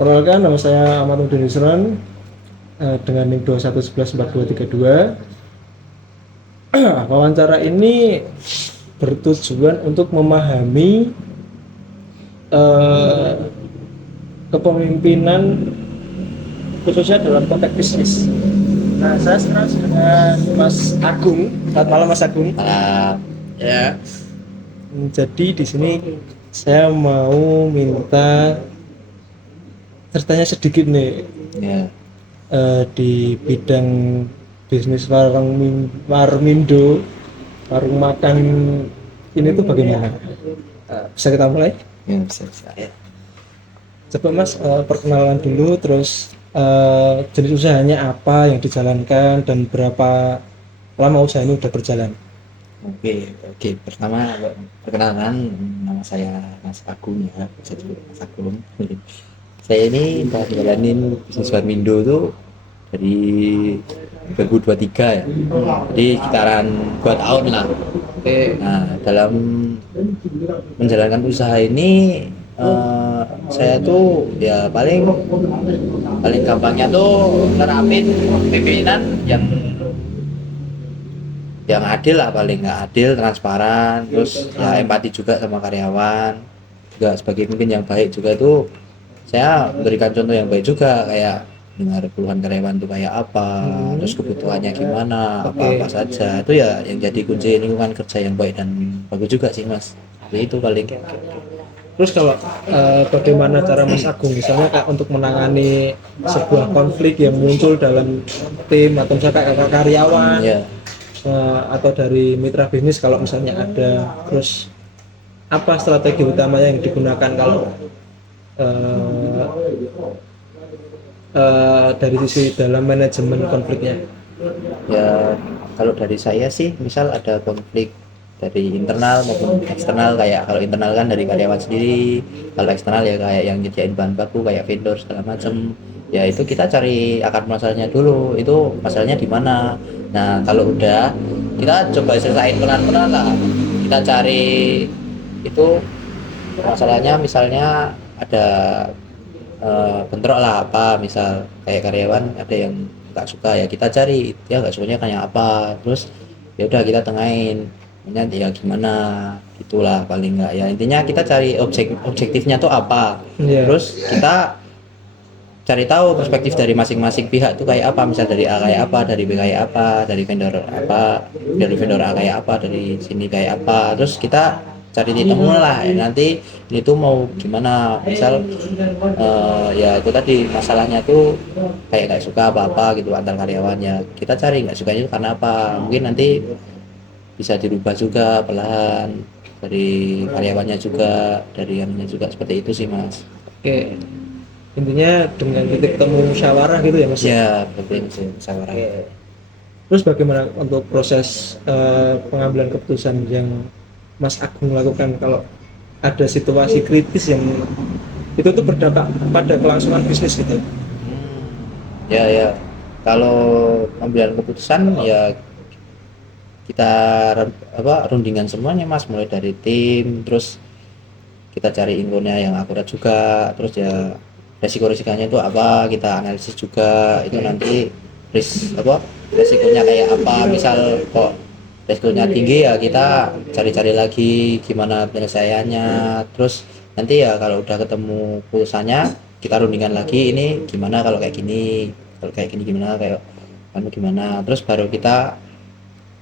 Perkenalkan, nama saya Ahmad Yusron dengan NIM 21114232. Wawancara ini bertujuan untuk memahami eh, kepemimpinan khususnya dalam konteks bisnis. Nah, saya sekarang dengan Mas Agung. Selamat malam Mas Agung. Ya. Jadi di sini saya mau minta ceritanya sedikit nih Ya. di bidang bisnis warmindo, warung makan ini tuh bagaimana? Bisa kita mulai? Ya, bisa. Ya. Coba Mas perkenalan dulu, terus jenis usahanya apa yang dijalankan dan berapa lama usaha ini udah berjalan? Oke. Pertama, perkenalan, nama saya Mas Agung ya, bisa disebut Mas Agung. Saya ini udah jalanin bisnis Warmindo tuh dari 2023 ya. Jadi sekitaran 2 tahun lah. Nah, dalam menjalankan usaha ini saya tuh ya paling gampangnya tuh nerapin pimpinan yang adil lah, paling nggak adil, transparan, terus ya empati juga sama karyawan, juga sebagai pemimpin yang baik juga tuh saya memberikan contoh yang baik juga, kayak dengar keluhan karyawan tuh kayak apa, terus kebutuhannya gimana, apa saja itu ya yang jadi kunci lingkungan kerja yang baik dan bagus juga sih Mas. Jadi itu paling. Terus kalau bagaimana cara Mas Agung misalnya kayak untuk menangani sebuah konflik yang muncul dalam tim atau misalnya kayak karyawan Ya. Atau dari mitra bisnis kalau misalnya ada, terus apa strategi utamanya yang digunakan kalau dari sisi dalam manajemen konfliknya? Ya, kalau dari saya sih, misal ada konflik dari internal maupun eksternal, kayak kalau internal kan dari karyawan sendiri, kalau eksternal ya kayak yang nyediain bahan baku kayak vendor segala macam. Ya itu kita cari akar masalahnya dulu, itu masalahnya di mana. Nah, kalau udah kita coba selesaiin pelan-pelan lah. Kita cari itu masalahnya, misalnya ada bentrok lah apa, misal kayak karyawan ada yang nggak suka, ya kita cari dia nggak sukanya kayak apa, terus ya udah kita tengahin ya gimana, gitulah paling nggak ya, intinya kita cari objektifnya tuh apa. Terus kita cari tahu perspektif dari masing-masing pihak tuh kayak apa, misal dari A kayak apa, dari B kayak apa, dari vendor apa, dari vendor A kayak apa, dari sini kayak apa, terus kita cari titik temu lah ya, nanti ini tuh mau gimana, misal ya itu tadi masalahnya tuh kayak nggak suka apa-apa gitu antar karyawannya, kita cari nggak sukanya itu karena apa, mungkin nanti bisa dirubah juga pelan dari karyawannya juga, dari anunya juga, seperti itu sih Mas. Oke, intinya dengan titik temu musyawarah gitu ya Mas? Ya, seperti itu sih musyawarah. Terus bagaimana untuk proses pengambilan keputusan yang Mas Agung lakukan kalau ada situasi kritis yang itu tuh berdampak pada kelangsungan bisnis gitu? Ya, kalau pengambilan keputusan ya kita rundingan semuanya Mas, mulai dari tim, terus kita cari infonya yang akurat juga, terus ya resiko-resikonya itu apa kita analisis juga. Itu nanti resikonya kayak apa, misal kok resikonya tinggi ya kita cari-cari lagi gimana penyelesaiannya, terus nanti ya kalau udah ketemu putusannya kita rundingan lagi, ini gimana kalau kayak gini, kalau kayak gini gimana, kayak kamu gimana, terus baru kita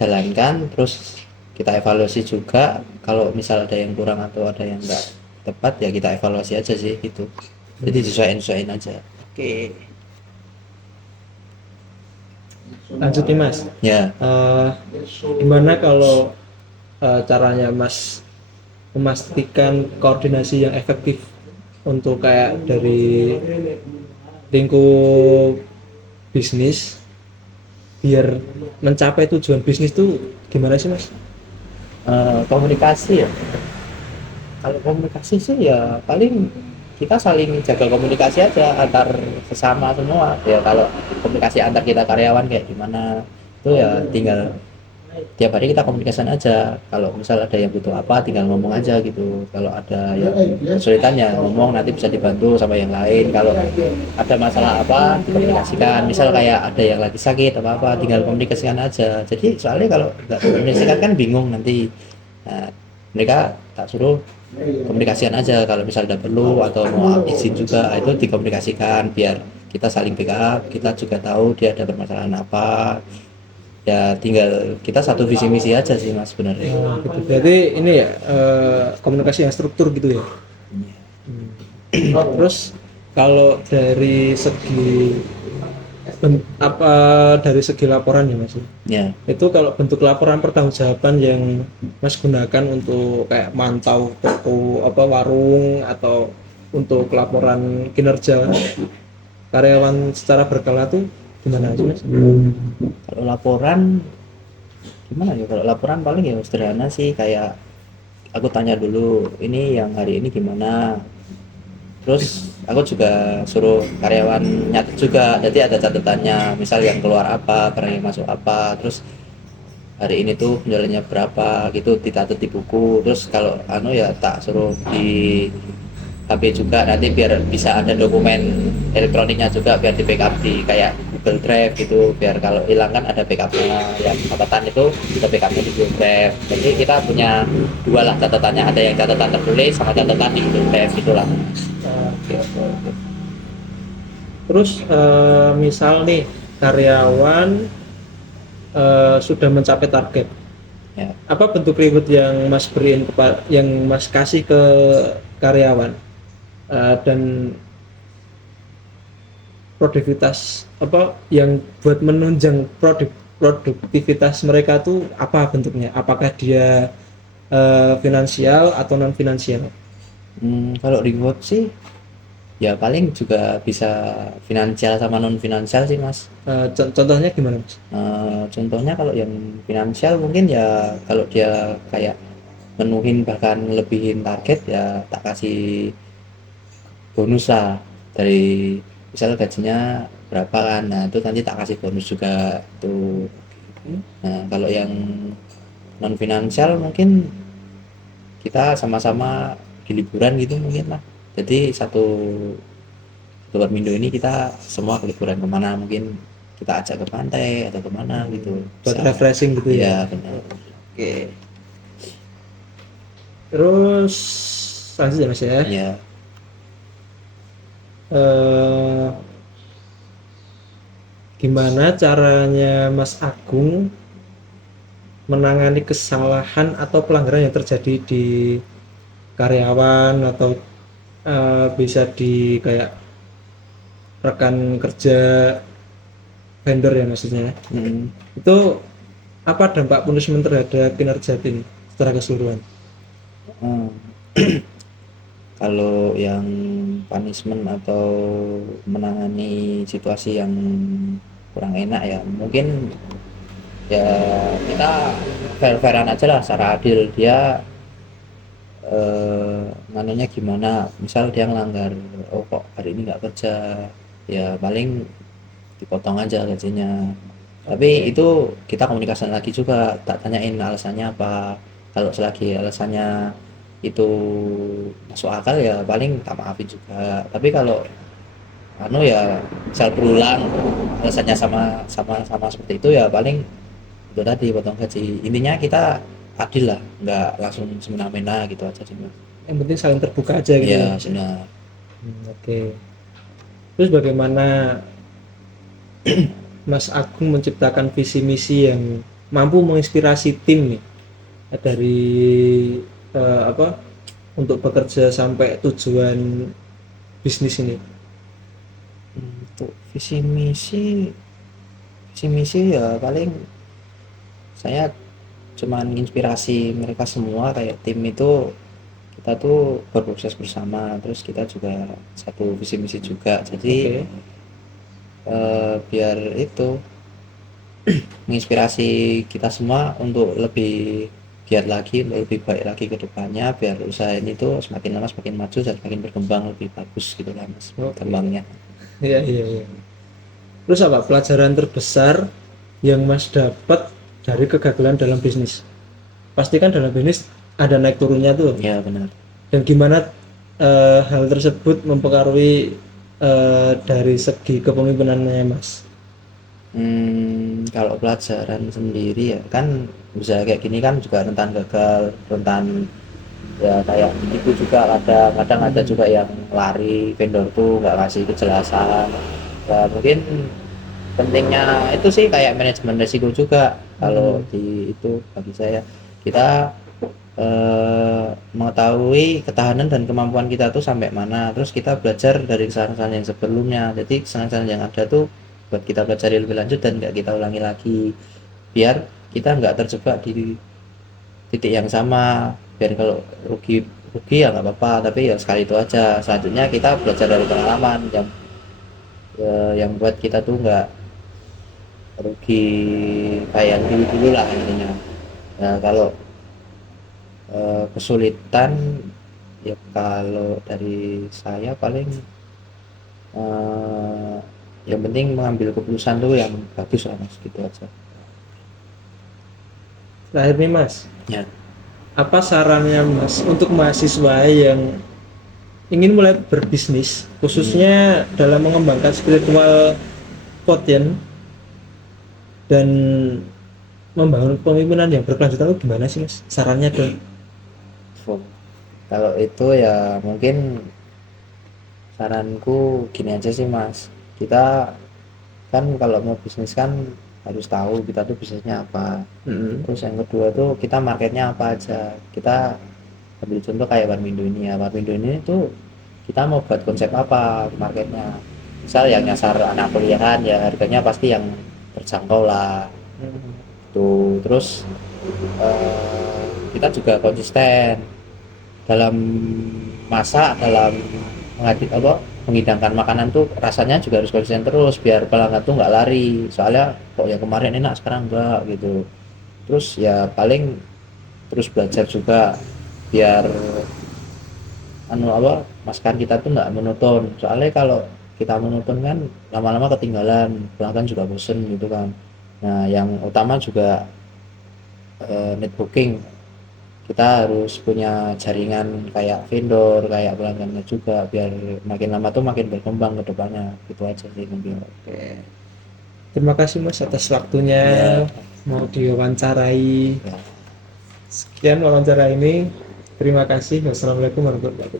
jalankan, terus kita evaluasi juga. Kalau misal ada yang kurang atau ada yang enggak tepat ya kita evaluasi aja sih gitu, jadi disesuaiin aja. Oke, lanjut nih Mas. Ya. Gimana kalau caranya Mas memastikan koordinasi yang efektif untuk kayak dari lingkup bisnis biar mencapai tujuan bisnis tuh gimana sih Mas? Komunikasi ya, kalau komunikasi sih ya paling kita saling jaga komunikasi aja antar sesama semua ya. Kalau komunikasi antar kita karyawan kayak gimana itu ya tinggal tiap hari kita komunikasikan aja. Kalau misal ada yang butuh apa tinggal ngomong aja gitu, kalau ada yang kesulitan ya ngomong, nanti bisa dibantu sama yang lain. Kalau ada masalah apa dikomunikasikan, misal kayak ada yang lagi sakit apa apa tinggal komunikasikan aja. Jadi soalnya kalau nggak komunikasikan kan bingung nanti. Nah, mereka tak suruh komunikasikan aja, kalau misal udah perlu atau mau izin juga itu dikomunikasikan biar kita saling backup, kita juga tahu dia ada permasalahan apa. Ya tinggal kita satu visi misi aja sih mas sebenarnya. Gitu. Berarti ini ya komunikasi yang struktur gitu ya. Terus kalau dari segi dari segi laporan ya mas, Ya, itu kalau bentuk laporan pertanggungjawaban yang mas gunakan untuk kayak mantau toko warung atau untuk laporan kinerja karyawan secara berkala tuh gimana sih mas? kalau laporan gimana ya, kalau laporan paling ya sederhana sih, kayak aku tanya dulu ini yang hari ini gimana, terus aku juga suruh karyawan nyatet juga, jadi ada catatannya, misal yang keluar apa, barang yang masuk apa, terus hari ini tuh penjualannya berapa gitu dicatat di buku. Terus kalau anu ya tak suruh di HP juga, nanti biar bisa ada dokumen elektroniknya juga, biar di backup di kayak Google Drive gitu, biar kalau hilang kan ada backupnya, yang catatan itu kita backupnya di Google Drive. Jadi kita punya dua lah catatannya, ada yang catatan tertulis sama catatan di Google Drive gitulah. Oke, oke, oke. Terus misal nih karyawan sudah mencapai target, Ya. apa bentuk reward yang mas beriin yang mas kasih ke karyawan, dan produktivitas apa yang buat menunjang produktivitas mereka tuh apa bentuknya? Apakah dia finansial atau non finansial? Kalau reward sih ya paling juga bisa finansial sama non finansial sih mas. Contohnya gimana mas? Contohnya kalau yang finansial mungkin ya kalau dia kayak menuhin bahkan lebihin target ya tak kasih bonus lah, dari misal gajinya berapa kan, nah itu nanti tak kasih bonus juga tuh. Nah kalau yang non finansial mungkin kita sama-sama di liburan gitu mungkin lah, jadi satu buat minggu ini kita semua ke liburan kemana, mungkin kita ajak ke pantai atau kemana gitu, Buat bisa. refreshing gitu ya? Iya benar. Oke. Terus selanjutnya mas ya, Ya, eh, gimana caranya Mas Agung menangani kesalahan atau pelanggaran yang terjadi di karyawan atau bisa di kayak rekan kerja vendor ya maksudnya, itu apa dampak punishment terhadap kinerja tim secara keseluruhan? hmm. Kalau yang punishment atau menangani situasi yang kurang enak ya mungkin ya kita fair-fairan aja lah, secara adil. Dia manunya gimana, misal dia ngelanggar, oh kok hari ini nggak kerja, ya paling dipotong aja gajinya. Tapi itu kita komunikasi lagi juga, tak tanyain alasannya apa. Kalau selagi alasannya itu masuk akal ya paling tak maafin juga. Tapi kalau anu ya misal berulang alasannya sama seperti itu ya paling itu tadi potong gaji. Intinya kita adil lah, nggak langsung semena-mena gitu aja sih mas. Yang penting saling terbuka aja gitu Iya ya? benar. Oke. Terus bagaimana Mas Agung menciptakan visi misi yang mampu menginspirasi tim nih dari apa untuk bekerja sampai tujuan bisnis ini? Untuk visi misi ya paling saya cuman inspirasi mereka semua, kayak tim itu kita tuh berproses bersama, terus kita juga satu visi misi juga, jadi Oke. biar itu menginspirasi kita semua untuk lebih giat lagi, lebih baik lagi ke depannya, biar usaha ini tuh semakin lama semakin maju dan semakin berkembang lebih bagus gitu lah mas. Oke. Kembangnya Iya, iya, iya. Terus apa pelajaran terbesar yang Mas dapat dari kegagalan dalam bisnis? Pasti kan dalam bisnis ada naik turunnya tuh. Ya benar. Dan gimana hal tersebut mempengaruhi dari segi kepemimpinannya Mas? Kalau pelajaran sendiri ya kan bisa kayak gini kan juga rentan gagal, rentan ya kayak itu juga kadang-kadang ada juga yang lari vendor tuh nggak ngasih kejelasan. Ya mungkin pentingnya itu sih kayak manajemen risiko juga kalau di itu bagi saya kita mengetahui ketahanan dan kemampuan kita tuh sampai mana, terus kita belajar dari kesalahan-kesalahan yang sebelumnya, jadi kesalahan-kesalahan yang ada tuh buat kita pelajari lebih lanjut dan nggak kita ulangi lagi biar kita nggak terjebak di titik yang sama, biar kalau rugi rugi ya nggak apa-apa tapi ya sekali itu aja, selanjutnya kita belajar dari pengalaman yang buat kita tuh nggak rugi kayak dulu dulu lah intinya. Nah kalau kesulitan ya kalau dari saya paling eh, yang penting mengambil keputusan tuh yang bagus lah mas, gitu aja. Terakhir nih Mas, Ya. apa sarannya Mas untuk mahasiswa yang ingin mulai berbisnis, khususnya dalam mengembangkan spiritual quotient dan membangun pemimpinan yang berkelanjutan itu gimana sih Mas? Sarannya dong. Kalau itu ya mungkin saranku gini aja sih mas, kita kan kalau mau bisnis kan harus tahu kita tuh bisnisnya apa. Terus yang kedua tuh kita marketnya apa aja. Kita ambil contoh kayak Warmindo ini ya, Warmindo ini tuh kita mau buat konsep apa marketnya, misal yang nyasar anak kuliahan ya harganya pasti yang terjangkau lah tuh. Terus kita juga konsisten dalam masak, dalam menghidangkan makanan tuh rasanya juga harus konsisten terus biar pelanggan tuh nggak lari, soalnya kok yang kemarin enak sekarang enggak gitu. Terus ya paling terus belajar juga biar masakan kita tuh nggak monoton, soalnya kalau kita monoton kan lama-lama ketinggalan, pelanggan juga bosen gitu kan. Nah yang utama juga networking, kita harus punya jaringan kayak vendor, kayak pelanggannya juga biar makin lama tuh makin berkembang ke depannya, gitu aja sih mungkin. Oke. Terima kasih Mas atas waktunya Ya, mau diwawancarai. ya. Sekian wawancara ini. Terima kasih. Wassalamualaikum warahmatullahi wabarakatuh.